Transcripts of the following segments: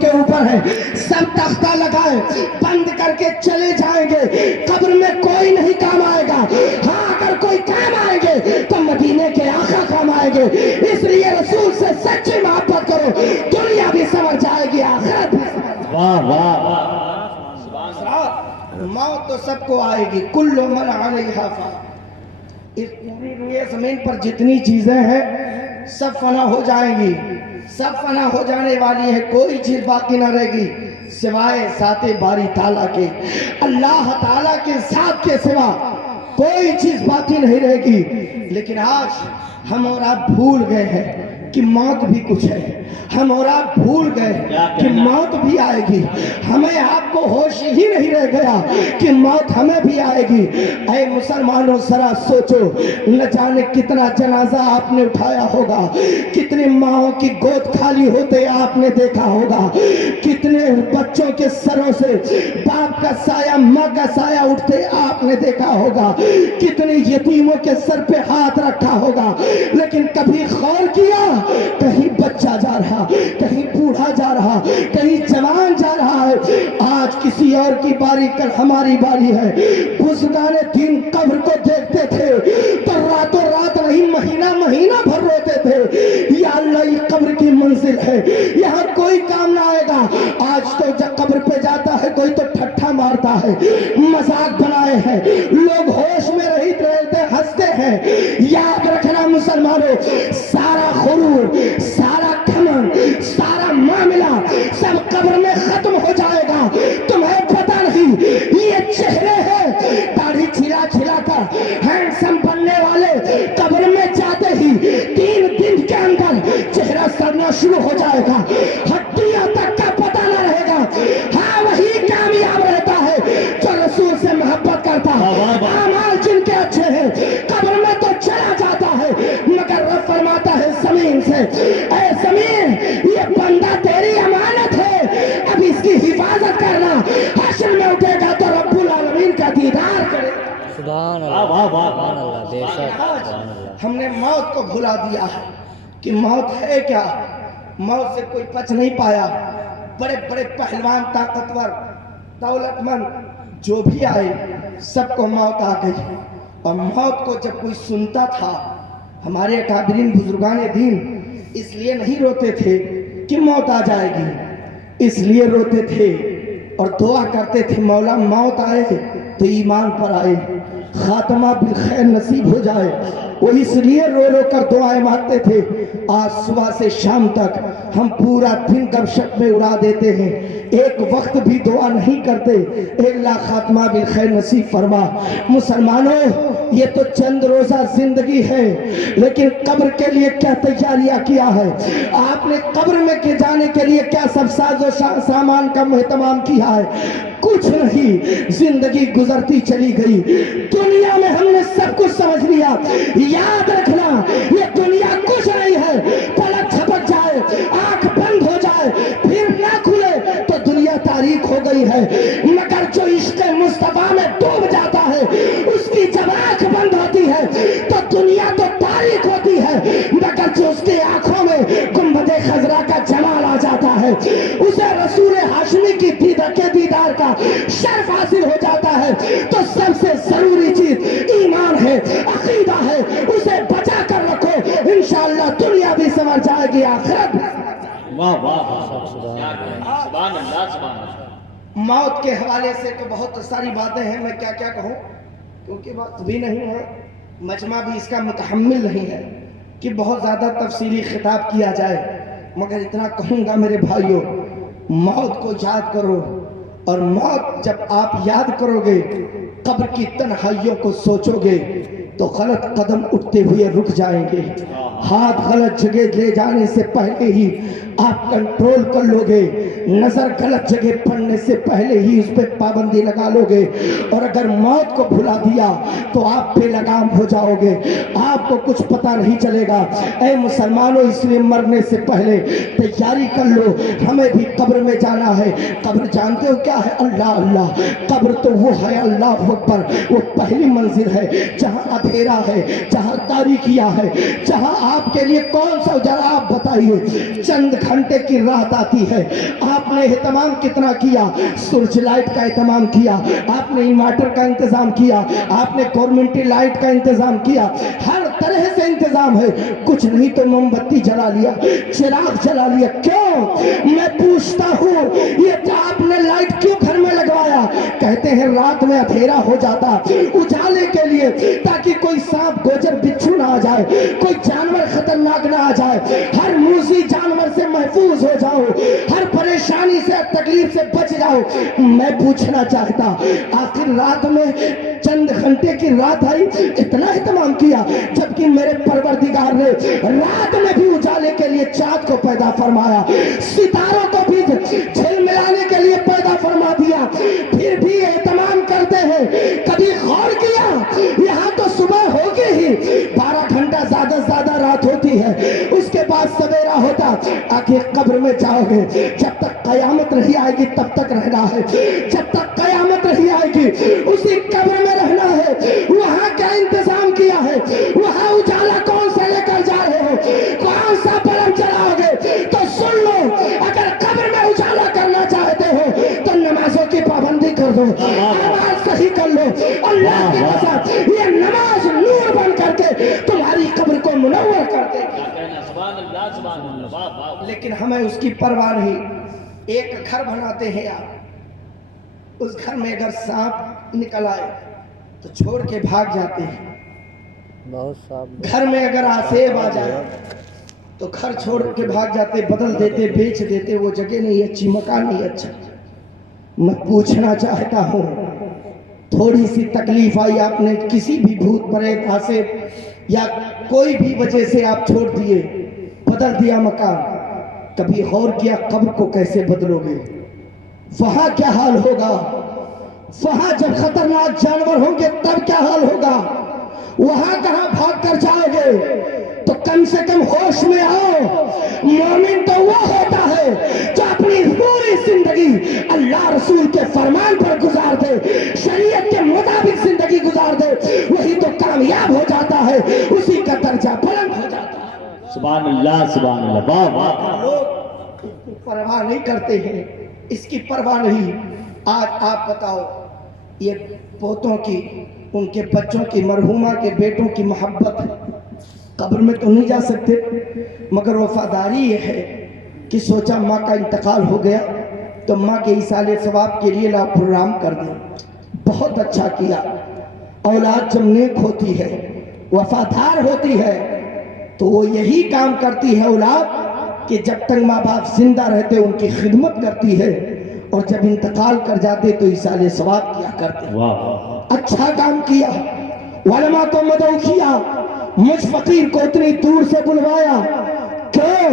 کے اوپر ہے، سب تختہ لگائے بند کر کے چلے جائیں گے، قبر میں کوئی نہیں کام آئے گا، ہاں اگر کوئی کام آئیں گے تو مدینے کے آقا کام آئیں گے۔ اس لیے رسول سے سچی محبت کرو، دنیا بھی سمجھ جائے گی، آخرت بھی سمجھ جائے گی۔ واہ واہ، موت تو سب کو آئے گی، کل من علیہا فان، اس پوری روئے زمین پر جتنی چیزیں ہیں سب فنا ہو جائیں گی، سب فنا ہو جانے والی ہیں، کوئی چیز باقی نہ رہے گی سوائے ذات باری تعالیٰ کے، اللہ تعالیٰ کے ذات کے سوا کوئی چیز باقی نہیں رہے گی۔ لیکن آج ہم اور آپ بھول گئے ہیں کہ موت بھی کچھ ہے، ہم اور آپ بھول گئے کہ موت بھی آئے گی، ہمیں آپ کو ہوش ہی نہیں رہ گیا کہ موت ہمیں بھی آئے گی۔ اے مسلمانوں ذرا سوچو، نہ جانے کتنا جنازہ آپ نے اٹھایا ہوگا، کتنی ماؤں کی گود خالی ہوتے آپ نے دیکھا ہوگا، کتنے بچوں کے سروں سے باپ کا سایہ ماں کا سایہ اٹھتے آپ نے دیکھا ہوگا، کتنی یتیموں کے سر پہ ہاتھ رکھا ہوگا، لیکن کبھی غور کیا کہیں بچہ جا رہا، کہیں بوڑھا جا رہا، کہیں جوان جا رہا ہے، آج کسی اور کی باری کل ہماری باری ہے۔ بزرگان دین قبر کو دیکھتے تھے تو راتوں رات نہیں مہینہ مہینہ بھر روتے تھے، یا اللہ یہ قبر کی منزل ہے، یہاں کوئی کام نہ آئے گا۔ آج تو جب قبر پہ جاتا ہے کوئی تو ٹھٹھا مارتا ہے، مذاق بنائے ہیں، لوگ ہوش میں رہتے ہنستے ہیں۔ یاد رکھنا مسلمانوں، سارا غرور، سارا گھمنڈ، سارا معاملہ سب قبر میں ختم ہو جائے گا۔ تمہیں پتہ نہیں یہ چہرے ہیں داڑھی چھلا چھلا کر ہینڈسم بننے والے، قبر میں جاتے ہی 3 دن کے اندر چہرہ سڑنا شروع ہو جائے گا، ہڈیاں تک کا پتہ نہ رہے گا۔ ہاں وہی کامیاب رہتا ہے جو رسول سے محبت کرتا ہے، اعمال جن کے اچھے ہیں، قبر میں تو چلا جاتا ہے مگر رب فرماتا ہے زمین سے، اے زمین یہ بندہ تیری امانت ہے، اب اس کی حفاظت کرنا، حشر میں اٹھے گا تو رب العالمین کا دیدار کرے۔ سبحان اللہ، سبحان اللہ، بے شک سبحان اللہ۔ ہم نے موت کو بھلا دیا ہے کہ موت ہے کیا، موت سے کوئی بچ نہیں پایا۔ بڑے بڑے پہلوان، طاقتور، دولت مند جو بھی آئے سب کو موت آ گئی، اور موت کو جب کوئی سنتا تھا، ہمارے اکابرین بزرگان دین اس لیے نہیں روتے تھے کہ موت آ جائے گی، اس لیے روتے تھے اور دعا کرتے تھے مولا موت آئے تو ایمان پر آئے، خاتمہ بالخیر نصیب ہو جائے، وہ اس لیے رو رو کر دعائیں مانگتے تھے۔ آج صبح سے شام تک ہم پورا دن گپ شپ میں اڑا دیتے ہیں، ایک وقت بھی دعا نہیں کرتے اے اللہ خاتمہ بالخیر نصیب فرما۔ مسلمانوں یہ تو چند روزہ زندگی ہے، لیکن قبر کے لیے کیا تیاریاں کیا ہے آپ نے، قبر میں کے جانے کے لیے کیا سب ساز و سامان کا اہتمام کیا ہے؟ کچھ نہیں، زندگی گزرتی چلی گئی، دنیا میں ہم نے سب کچھ سمجھ لیا۔ یاد رکھنا یہ دنیا کچھ نہیں ہے، پلک جھپک جائے، آنکھ بند ہو جائے، پھر نہ کھلے تو دنیا تاریک ہو گئی ہے، مگر جو عشق مصطفیٰ میں ڈوب جاتا ہے اس کی جب آنکھ بند ہوتی ہے تو دنیا تو تاریک ہوتی ہے، مگر جو اس کی آنکھوں میں گنبد خضرا کا جمال آ جاتا ہے، اسے رسول ہاشمی کی دیدار کا شرف حاصل ہو جاتا ہے۔ تو سب سے ضروری چیز ایمان ہے، عقیدہ ہے، اسے بچا کر رکھو، انشاءاللہ دنیا بھی سمجھ جائے گی، آخرت بھی سمجھ جائے گی۔ واہ واہ، سبحان اللہ، سبحان اللہ۔ موت کے حوالے سے تو بہت ساری باتیں ہیں، میں کیا کیا کہوں، کیونکہ وقت بھی نہیں ہے، مجمع بھی اس کا متحمل نہیں ہے کہ بہت زیادہ تفصیلی خطاب کیا جائے، مگر اتنا کہوں گا میرے بھائیوں، موت کو یاد کرو، اور موت جب آپ یاد کرو گے، قبر کی تنہائیوں کو سوچو گے تو غلط قدم اٹھتے ہوئے رک جائیں گے، ہاتھ غلط جگہ لے جانے سے پہلے ہی آپ کنٹرول کر لو گے، نظر غلط جگہ پڑنے سے پہلے ہی اس پہ پابندی لگا لو گے، اور اگر موت کو بھلا دیا تو آپ بے لگام ہو جاؤ گے، آپ کو کچھ پتہ نہیں چلے گا۔ اے مسلمانوں اس لیے مرنے سے پہلے تیاری کر لو، ہمیں بھی قبر میں جانا ہے۔ قبر جانتے ہو کیا ہے؟ اللہ اللہ، قبر تو وہ ہے، اللہ اکبر، وہ پہلی منزل ہے جہاں اندھیرا ہے، جہاں تاریکیاں ہے، جہاں آپ کے لیے کون سا اجالا، آپ بتائیے، چند گھنٹے کی رات آتی ہے، آپ آپ نے اہتمام کتنا کیا؟ سورج لائٹ کا اہتمام کیا، آپ نے انورٹر کا انتظام کیا، آپ نے گورنمنٹ لائٹ کا انتظام کیا، ہر طرح سے انتظام ہے، کچھ نہیں تو موم بتی جلا لیا، چراغ جلا لیا۔ کیوں؟ میں پوچھتا ہوں یہ آپ نے لائٹ کیوں گھر میں لگوایا؟ کہتے ہیں رات میں اندھیرا ہو جاتا، اجالے کے لیے، تاکہ کوئی سانپ گوجر بچھو نہ آ جائے، کوئی جانور خطرناک نہ آ جائے، ہر موذی جانور سے محفوظ ہو جاؤ، ہر پریشانی سے تکلیف سے بچ جاؤ۔ میں پوچھنا چاہتا آخر رات میں چند گھنٹے کی رات آئی، اتنا اہتمام کیا، جبکہ میرے پروردگار نے رات میں بھی اجالے کے لیے چاند کو پیدا فرمایا، ستاروں کو بھی جھلملانے کے لیے پیدا فرما دیا، پھر بھی اہتمام کرتے ہیں۔ کبھی غور کیا یہاں تو صبح ہوگی ہی، 12 گھنٹہ زیادہ سے زیادہ رات ہوتی ہے، اس کے بعد سویرا ہوتا، آخر قبر میں جاؤ گے، جب تک قیامت نہیں آئے گی تب تک رہنا ہے، جب تک قیامت نہیں آئے گی اسی قبر میں رہنا ہے۔ وہاں کیا انتظام کیا ہے؟ وہاں اجالا کون سے لے کر جا رہے ہو؟ کون سا بلب جلاؤ گے؟ تو سن لو، اگر قبر میں اجالا کرنا چاہتے ہو تو نمازوں کی پابندی کر دو، نماز صحیح کر لو، اللہ کی قسم یہ نماز نور بن کر کے تمہاری قبر کو منور کر دے گی۔ لیکن ہمیں اس کی پرواہ نہیں۔ ایک گھر بناتے ہیں آپ، اس گھر میں اگر سانپ نکل آئے تو چھوڑ کے بھاگ جاتے ہیں، بہت صاف۔ گھر میں اگر آسیب آ جائے تو گھر چھوڑ کے بھاگ جاتے، بدل دیتے، بیچ دیتے، وہ جگہ نہیں اچھی، مکان نہیں اچھا۔ میں پوچھنا چاہتا ہوں تھوڑی سی تکلیف آئی، آپ نے کسی بھی بھوت پریت آسیب یا کوئی بھی وجہ سے آپ چھوڑ دیے، بدل دیا مکان، کبھی غور کیا قبر کو کیسے بدلو گے؟ وہاں کیا حال ہوگا؟ وہاں جب خطرناک جانور ہوں گے تب کیا حال ہوگا؟ وہاں کہاں بھاگ کر جاؤ گے؟ تو کم سے کم ہوش میں آؤ۔ مومن تو وہ ہوتا ہے جو اپنی پوری زندگی اللہ رسول کے فرمان پر گزار دے، شریعت کے مطابق زندگی گزار دے، وہی تو کامیاب ہو جاتا ہے، اسی کا درجہ بلند ہو جاتا ہے۔ سبحان اللہ، سبحان اللہ، واہ واہ۔ لوگ پرواہ نہیں کرتے ہیں، اس کی پرواہ نہیں۔ آج آپ بتاؤ، یہ پوتوں کی، ان کے بچوں کی، مرحومہ کے بیٹوں کی محبت قبر میں تو نہیں جا سکتے، مگر وفاداری یہ ہے کہ سوچا ماں کا انتقال ہو گیا تو ماں کے ایصال ثواب کے لیے لا پروگرام کر دیں۔ بہت اچھا کیا۔ اولاد جب نیک ہوتی ہے، وفادار ہوتی ہے، تو وہ یہی کام کرتی ہے اولاد کہ جب تک ماں باپ زندہ رہتے ان کی خدمت کرتی ہے، اور جب انتقال کر جاتے تو ایصال ثواب کیا کرتے۔ اچھا کام کیا، علماء کو مدعو کیا، مجھ فقیر کو اتنی دور سے بلوایا، کیوں؟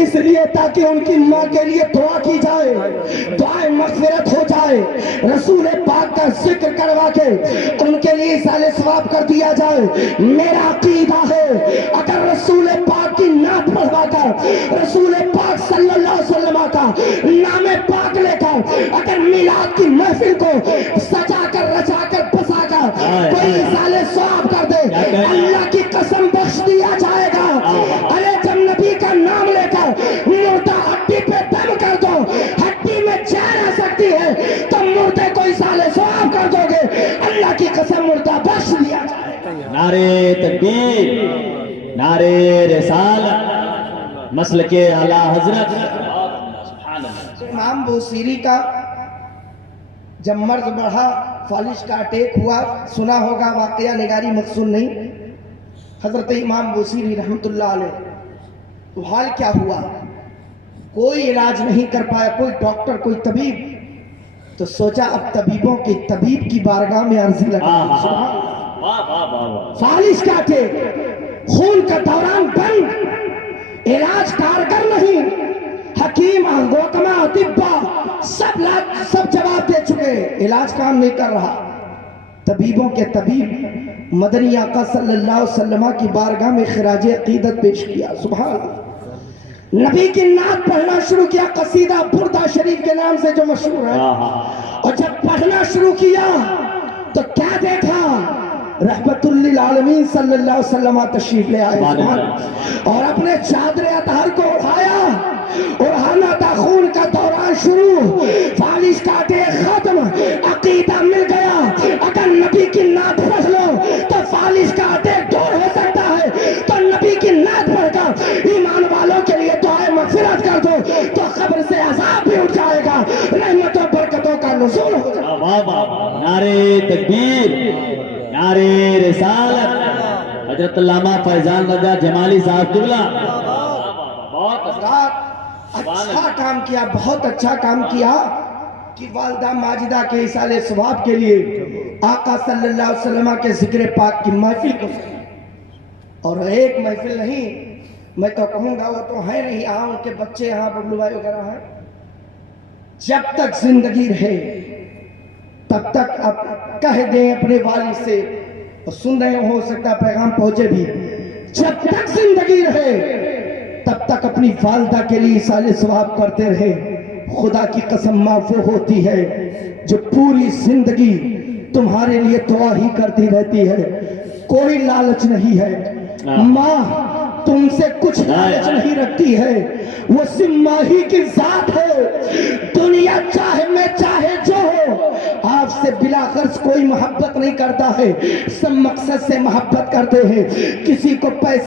اس لیے تاکہ ان کی ماں کے لیے دعا کی جائے، دعائیں مغفرت ہو جائے، رسول پاک کا ذکر کروا کے ان کے لیے ایصال ثواب کر دیا جائے۔ میرا عقیدہ ہے اگر رسول پاک کی نعت پڑھوا کر، رسول پاک صلی اللہ علیہ وسلم کا نام پاک لے کر اگر میلاد کی محفل کو سجا کر رچا کر بسا کر کوئی ایصال ثواب کر دے، اللہ کی قسم بخش دیا جائے گا۔ ارے جب نبی کا نام لے کر مردہ ہڈی پہ دم کر دو، ہڈی میں جان آ سکتی ہے، تو مردے کو ایصال ثواب کر دو گے، اللہ کی قسم مردہ بخش دیا جائے گا۔ نعرے تکبیر، نعرے رسالت، مسلک اعلیٰ حضرت۔ امام بوصیری کا جب مرض بڑھا، فالج کا اٹیک ہوا، سنا ہوگا واقعہ، نگاری مقصود نہیں، حضرت امام بوصیری رحمت اللہ علیہ، تو حال کیا ہوا؟ کوئی علاج نہیں کر پایا، کوئی ڈاکٹر، کوئی طبیب، تو سوچا اب طبیبوں کی طبیب کی بارگاہ میں عرضی لگا، فالج کا اٹیک، خون کا دوران بند، علاج کارگر نہیں، حکیم، حکمہ، اطباء سب جواب دے چکے، علاج کام نہیں کر رہا۔ طبیبوں کے طبیب مدنی آقا صلی اللہ علیہ وسلم کی بارگاہ میں خراج عقیدت پیش کیا۔ سبحان اللہ، نبی کی نعت پڑھنا شروع کیا، قصیدہ بردہ شریف کے نام سے جو مشہور ہے، اور جب پڑھنا شروع کیا تو کیا دیکھا؟ رحمت للعالمین صلی اللہ علیہ وسلم تشریف لے آئے اور اپنے چادر اطہر کو اٹھایا، اور ہانا تا خون کا دوران فالش کاٹے ختم، عقیدہ مل گیا. اگر نبی کی نعت پڑھ لو تو فالش کاٹے دور ہو سکتا ہے. تو نبی کی نعت پڑھ کر ایمان والوں کے لیے دعائے مغفرت کر دو تو قبر سے عذاب بھی اٹھ جائے گا، رحمت و برکتوں کا نزول ہو جائے گا. واہ واہ واہ، نعرے تکبیر، نعرے رسالت. حضرت علامہ فیضان رضا جمالی صاحب قبلہ. بہت اچھا کام کیا، بہت اچھا کام کیا کہ والدہ ماجدہ کے ایصال ثواب کے لیے آقا صلی اللہ علیہ وسلم کے ذکر پاک کی محفل کو سنی. اور ایک محفل نہیں، میں تو کہوں گا وہ تو ہے نہیں، ان کے بچے یہاں ببلو بھائی وغیرہ ہیں. جب تک زندگی رہے تب تک آپ کہہ دیں اپنے والد سے، اور سن رہے ہو سکتا پیغام پہنچے بھی، جب تک زندگی رہے تب تک اپنی والدہ کے لیے ایصال ثواب کرتے رہے. خدا کی قسم معاف ہوتی ہے جو پوری زندگی تمہارے لیے دعا ہی کرتی رہتی ہے. کوئی لالچ نہیں ہے، ماں تم سے کچھ لالچ نہیں رکھتی ہے، وہ صرف ماں ہی کی ذات ہے. دنیا چاہے میں چاہے جو ہو، آپ سے بلا غرض کوئی محبت نہیں کرتا ہے، سب مقصد سے محبت کرتے ہیں. کسی کو پیسے